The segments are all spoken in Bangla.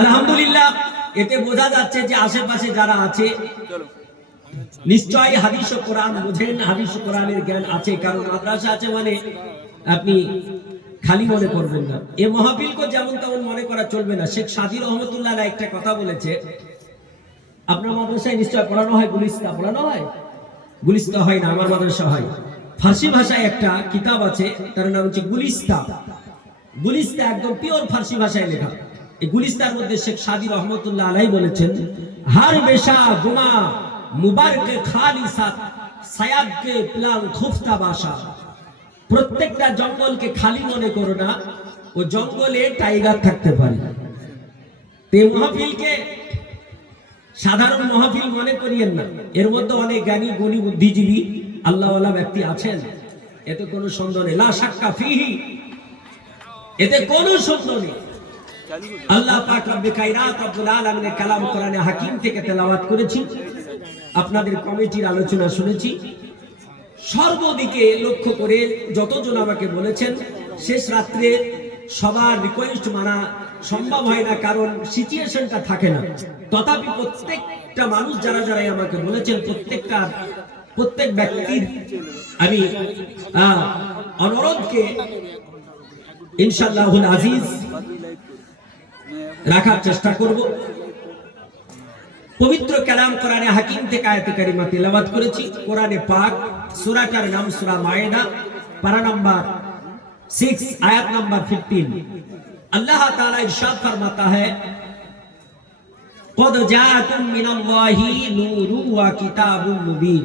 আলহামদুলিল্লাহ, এতে বোঝা যাচ্ছে যে আশেপাশে যারা আছে নিশ্চয়ই হাদিস ও কোরআন বোঝেন, হাদিস ও কোরআনের জ্ঞান আছে। কারণ মাদ্রাসা আছে মানে আপনি খালি মনে করবেন না। এই মাহফিলকে যেমন তেমন মনে করা চলবে না। শেখ সাদী রহমতুল্লাহ আলাইহি একটা কথা বলেছে, আপনার মাদ্রাসায় নিশ্চয় পড়ানো হয় গুলিস্তা, পড়ানো হয়? গুলিস্তা হয় না, আমার মাদ্রাসা হয়। ফার্সি ভাষায় একটা কিতাব আছে, তার নাম হচ্ছে গুলিস্তা। গুলিস্তা একদম পিওর ফার্সি ভাষায় লেখা। এই গুলিস্তার মধ্যে শেখ সাদী রহমতুল্লাহ আলাইহি বলেছেন, হার বেশা গুমা মুবারক খালিসাত সায়াদ কে প্লান খুফতা বাসা। প্রত্যেকটা জঙ্গলকে খালি মনে করো না, ও জঙ্গলে টাইগার থাকতে পারে। এই মাহফিলকে সাধারণ মাহফিল মনে করিয়েন না। এর মধ্যে অনেক জ্ঞানী গুণী বুদ্ধিজীবী আল্লাহওয়ালা ব্যক্তি আছেন, এতে কোনো সন্দেহ নেই। লা শাক্কা ফিহি, এতে কোনো সন্দেহ নেই। আল্লাহ পাক রব্বে কায়নাত রব্বুল আলামিনের কালাম কোরআনে হাকিম থেকে তেলাওয়াত করেছি, আপনাদের কমিটির আলোচনা শুনেছি। সর্বদিকে লক্ষ্য করে যতজন আমাকে বলেছেন, শেষ রাত্রে সবার রিকোয়েস্ট মানা সম্ভব হয় না, কারণ সিচুয়েশনটা থাকে না। তথাপি প্রত্যেকটা মানুষ যারা যারাই আমাকে বলেছেন, প্রত্যেক ব্যক্তির আমি অনুরোধকে ইনশাআল্লাহুল আজিজ রাখার চেষ্টা করব। পবিত্র কালাম কোরআনে হাকিম থেকে আয়াতে কারিমা তেলাওয়াত করেছি। কোরআনে পাক, সূরাটার নাম সূরা মায়েদা, পারা নাম্বার 6, আয়াত নাম্বার 15। अल्लाह ताला इरशाद फरमाता है, क़द जाअकुम मिनल्लाहि नूरुन व किताबुन मुबीन।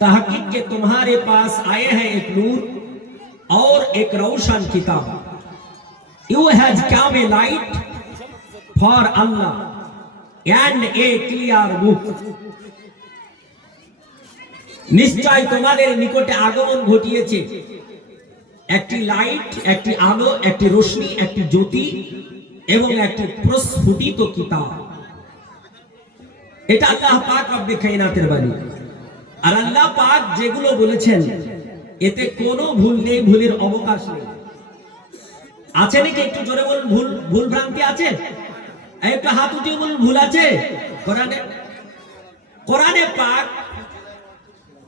तहक़ीक़ के तुम्हारे पास आए हैं एक नूर और एक रोशन किताब। You have come a light for Allah and a clear book। নিশ্চয় তোমাদের নিকটে আগমন ঘটিয়েছে একটি লাইট, একটি আলো, একটি রশ্মি, একটি জ্যোতি এবং একটি প্রস্ফুটিত কিতাব। এটা আল্লাহ পাক রব্বে কায়নাতের বাণী। আর আল্লাহ পাক যেগুলো বলেছেন এতে কোনো ভুল নেই, ভুলের অবকাশ নেই। আছে নাকি? একটু জোরে বলুন, ভুল ভ্রান্তি আছে? একটা হাত উঠিয়ে বলুন, ভুল আছে?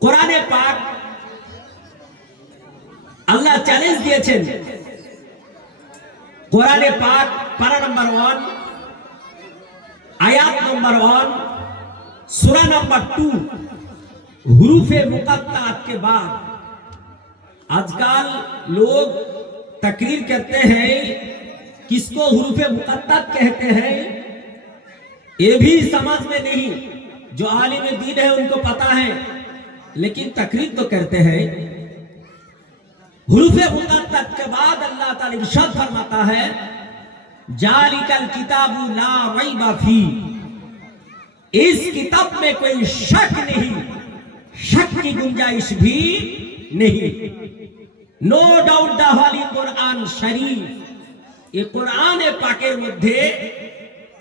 কোরআনে পাক আল্লাহ চ্যালেঞ্জ দিয়েছেন। কোরআনে পাক পারা নাম্বার 1, আয়াত নাম্বার 1, सूरा नंबर 2, हुरूफे मुक़त्तअत के बाद। आजकल लोग तकरीर करते हैं, किसको हुरूफे मुक़त्तअत कहते हैं ये भी समझ में नहीं। जो आलिम दीन है उनको पता है, लेकिन तकरीर तो करते हैं। हुरूफे मुक़त्तअत के बाद अल्लाह ताला इरशाद फरमाता है, जालिकल किताबु ला रैबा फी। इस किताब में कोई शक नहीं, शक की गुंजाइश भी नहीं। No doubt the holy Quran शरीफ। ये कुरान पाकेर मध्य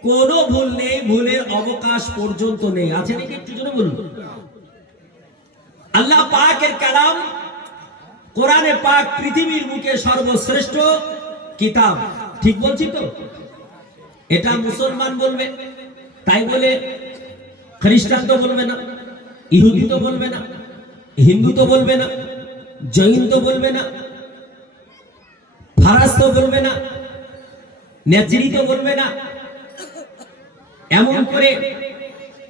कोनो भूल नहीं, भूलेर अवकाश पर्यन्त नहीं। আছে নাকি? একটু জোরে বলুন। আল্লাহ পাকের কালাম কোরআনে পাক পৃথিবীর বুকে সর্বশ্রেষ্ঠ কিতাব। ঠিক বলছি তো? এটা মুসলমান বলবে, তাই বলে খ্রিস্টান তো বলবে না, ইহুদি তো বলবে না, হিন্দু তো বলবে না, জৈন তো বলবে না, ফারাস তো বলবে না, নেজরি তো বলবে না। এমন করে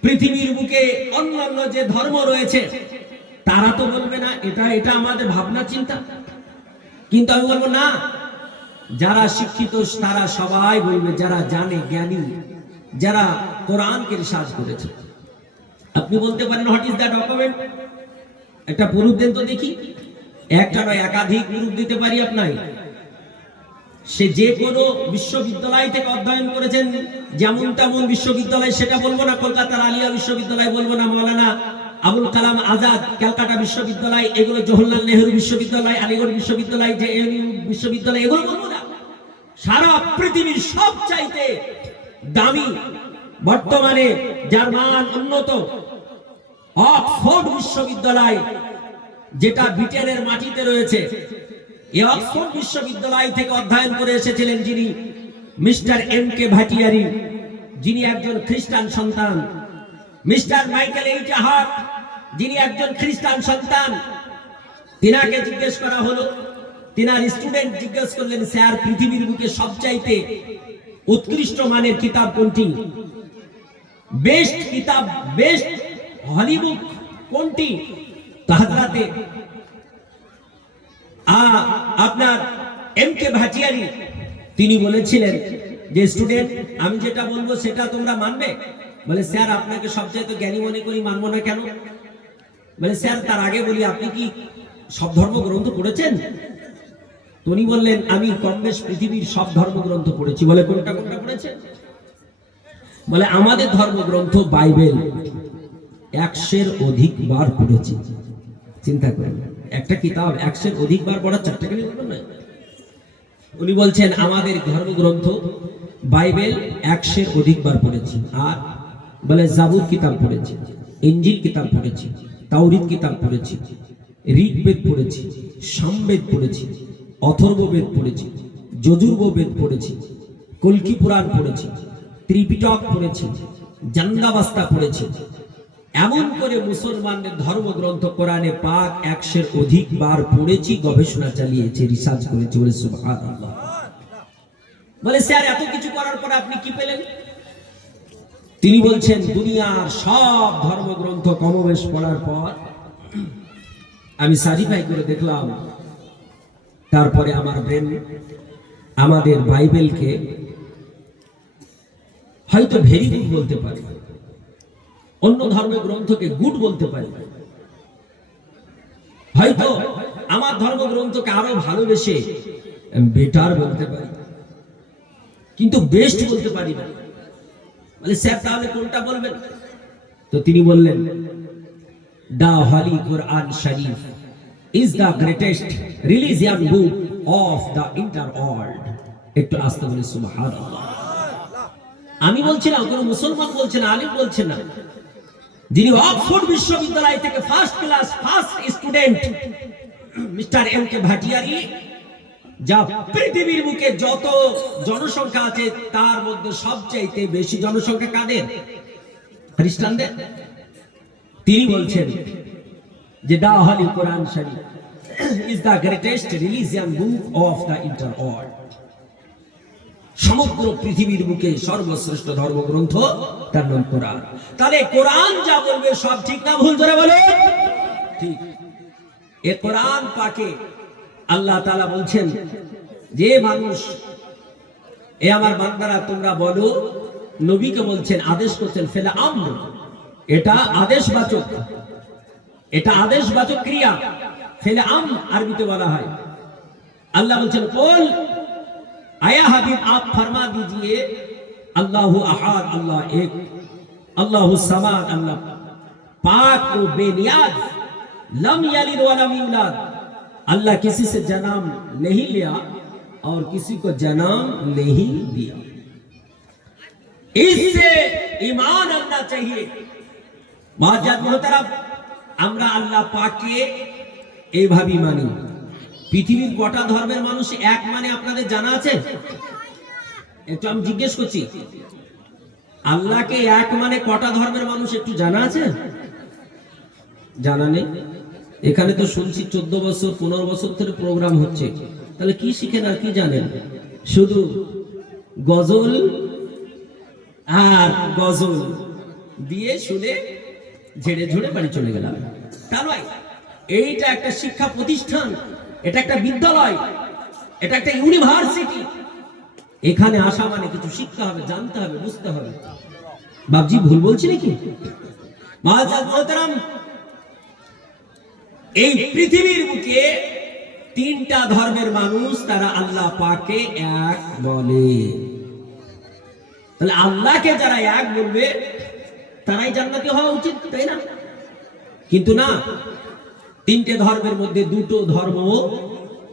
পৃথিবীর বুকে অন্যান্য যে ধর্ম রয়েছে তারা তো বলবে না। এটা আমাদের ভাবনা চিন্তা। কিন্তু আমি বলবো না, যারা শিক্ষিত তারা সবাই বলবে, যারা জানে, জ্ঞানী, যারা কোরআনকে রিসার্চ করেছে। আপনি বলতে পারেন, হোয়াট ইজ দ্য ডকুমেন্ট? একটা প্রুফ দেন তো দেখি। একটা নয়, একাধিক প্রুফ দিতে পারি আপনাই। সে যে কোনো বিশ্ববিদ্যালয় থেকে অধ্যয়ন করেছেন, যেমন তেমন বিশ্ববিদ্যালয়, সেটা বলবো না। কলকাতার আলিয়া বিশ্ববিদ্যালয় বলবো না, মৌলানা আবুল কালাম আজাদ ক্যালকাটা বিশ্ববিদ্যালয়, এগুলো জওহরলাল নেহরু বিশ্ববিদ্যালয়, আলিগড় বিশ্ববিদ্যালয়, জেএনইউ বিশ্ববিদ্যালয়, এগুলো বলবো না। সারা পৃথিবীর সবচাইতে দামি, বর্তমানে যার মান উন্নত, অক্সফোর্ড বিশ্ববিদ্যালয়, যেটা ব্রিটেনের মাটিতে রয়েছে, এই অক্সফোর্ড বিশ্ববিদ্যালয় থেকে অধ্যয়ন করে এসেছিলেন যিনি, মিস্টার এম কে ভাটিয়ারি, যিনি একজন খ্রিস্টান সন্তান, মিস্টার মাইকেল এইচ হার্ট, যিনি একজন খ্রিস্টান সন্তান, তিনাকে জিজ্ঞেস করা হলো, তিনার স্টুডেন্ট জিজ্ঞেস করলেন, স্যার পৃথিবীর বুকে সবচাইতে উৎকৃষ্ট মানের কিতাব কোনটি, বেস্ট কিতাব, বেস্ট হলিবুক কোনটি? হযরতে আপনার এম কে ভাটিয়ারি তিনি বলেছিলেন যে স্টুডেন্ট, আমি যেটা বলবো সেটা তোমরা মানবে? বলে স্যার আপনাকে সবচাইতে জ্ঞানী মনে করি, মানবো না কেন? বলে স্যার তার আগে বলি, আপনি কি সব ধর্মগ্রন্থ পড়েছেন? উনি বললেন, আমি কম বেশ পৃথিবীর সব ধর্মগ্রন্থ পড়েছি। বলে কোনটা কোনটা পড়েছেন? বলে আমাদের ধর্মগ্রন্থ বাইবেল 100-এর অধিক বার পড়েছি। চিন্তা করেন, একটা কিতাব 100-এর অধিক বার পড়ার চারটাখানি ব্যাপার নয়। উনি বলছেন আমাদের ধর্মগ্রন্থ বাইবেল 100-এর অধিক বার পড়েছি। আর বলে জাবুর কিতাব পড়েছি, ইনজিল কিতাব পড়েছি, তাওরীত কিতাব পড়েছি, ঋগ্বেদ পড়েছি, সামবেদ পড়েছি, অথর্ববেদ পড়েছি, যজুর্বেদ পড়েছি, কল্কি পুরাণ পড়েছি, ত্রিপিটক পড়েছি, জান্দাবাস্তা পড়েছি। এমন করে মুসলমানদের ধর্মগ্রন্থ কোরআনে পাক 100-এর অধিক বার পড়েছি, গবেষণা চালিয়েছে, রিসার্চ করেছি। বলে সুবহানাল্লাহ। বলে স্যার এত কিছু করার পর আপনি কি পেলেন? তিনি বলছেন, দুনিয়ার সব ধর্মগ্রন্থ কমবেশ পড়ার পর আমি সার্টিফাই করে দেখলাম, তারপরে আমার ব্রেন আমাদের বাইবেলকে হয়তো ভেরি গুড বলতে পারে, অন্য ধর্মের গ্রন্থকে গুড বলতে পারে, হয়তো আমার ধর্মগ্রন্থকে আরো ভালোবেসে বেটার বলতে পারি, কিন্তু বেস্ট বলতে পারি না। বলে স্যার তাহলে কোনটা বলবেন? তো তিনি বললেন, দা হলি কোরআন শরীফ is the greatest religion book of the entire world. একটু আস্তে বলে সুবহানাল্লাহ। আমি বলছি না, কোন মুসলমান বলছে না, আলিম বলছে না, যিনি অক্সফোর্ড বিশ্ববিদ্যালয় থেকে first class first student mister M K Bhatiyari, যা পৃথিবীর বুকে যত জনসংখ্যা আছে তার মধ্যে সবচাইতে বেশি জনসংখ্যা কাদের? খ্রিস্টানদের। তিনি বলছেন যে দা হলি কোরআন শরীফ is the greatest religion book of the entire world. সমগ্র পৃথিবীর বুকে সর্বশ্রেষ্ঠ ধর্মগ্রন্থ তার নাম কোরআন। তাহলে কোরআন যা বলবে সব ঠিক না ভুল? ধরে বলে ঠিক। এ কোরআন পাকে আল্লাহ তাআলা বলছেন যে মানুষ, এ আমার বান্দারা তোমরা বলো, নবীকে বলছেন, আদেশ করছেন, ফেলা আমর, এটা আদেশবাচক, এটা আদেশবাচক ক্রিয়া। ফেলে আম আরবিতে বলা হয়। আল্লাহ বলছেন, কুল আয়া হাবিব आप फरमा दीजिए, अल्लाहु अहद, अल्लाह एक, अल्लाहु समाद, अल्लाह पाक व बेनियाज, लम यलिद व लम यूलद, अल्लाह किसी से जन्म नहीं लिया और किसी को जन्म नहीं दिया। इससे ईमान आना चाहिए। मुआज्जद मोहतरम, আমরা আল্লাহ পাককে এইভাবেই মানি। পৃথিবীর কটা ধর্মের মানুষ এক মানে আপনাদের জানা আছে? একটু আমি জিজ্ঞেস করছি, আল্লাহকে এক মানে কটা ধর্মের মানুষ একটু জানা আছে? জানা নেই। এখানে তো শুনছি 14 বছর 15 বছর ধরে প্রোগ্রাম হচ্ছে, তাহলে কি শিখেন আর কি জানেন? শুধু গজল আর গজল দিয়ে শুনে ঝেড়ে ঝুড়ে বাড়ি চলে গেলাম। তা নয়, এইটা একটা শিক্ষা প্রতিষ্ঠান, এটা একটা বিদ্যালয়, এটা একটা ইউনিভার্সিটি। এখানে আসা মানে কিছু শিখতে হবে, জানতে হবে, বুঝতে হবে। বাবজি ভুল বলছি নাকি? মুআজ্জাজ মুহতারাম, এই পৃথিবীর বুকে 3টা ধর্মের মানুষ, তারা আল্লাহ পাকে এক বলে। তাহলে আল্লাহকে যারা এক বলবে তারাই জান্নাতি হওয়া উচিত, তাই না? কিন্তু না, 3টে ধর্মের মধ্যে 2টো ধর্ম,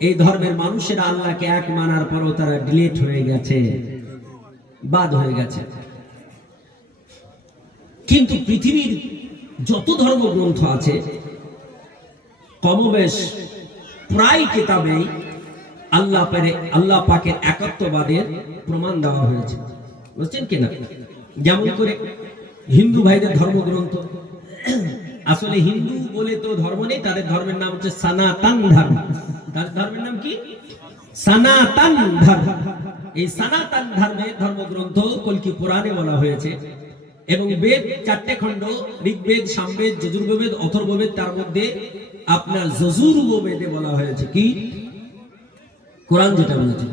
এই ধর্মের মানুষেরা আল্লাহকে এক মানার পরও তারা ডিলেট হয়ে গেছে, বাদ হয়ে গেছে। কিন্তু পৃথিবীর যত ধর্মগ্রন্থ আছে কমবেশ প্রায় কিতাবেই আল্লাহ পাকের একত্ববাদের প্রমাণ দেওয়া হয়েছে, বুঝছেন কিনা? যেমন করে হিন্দু ভাইদের ধর্মগ্রন্থ, আসলে হিন্দু বলে তো ধর্ম নেই, তাদের ধর্মের নাম হচ্ছে সনাতন ধর্ম। তার ধর্মের নাম কি? সনাতন ধর্ম। এই সনাতন ধর্মের ধর্মগ্রন্থ কল্কি পুরাণে বলা হয়েছে, এবং বেদ 4টে খণ্ড, ঋগ্বেদ, সামবেদ, যজুর্বেদ, অথর্ববেদ, তার মধ্যে আপনার যজুর্বেদে বলা হয়েছে কি? কোরআন যেটা বলেছে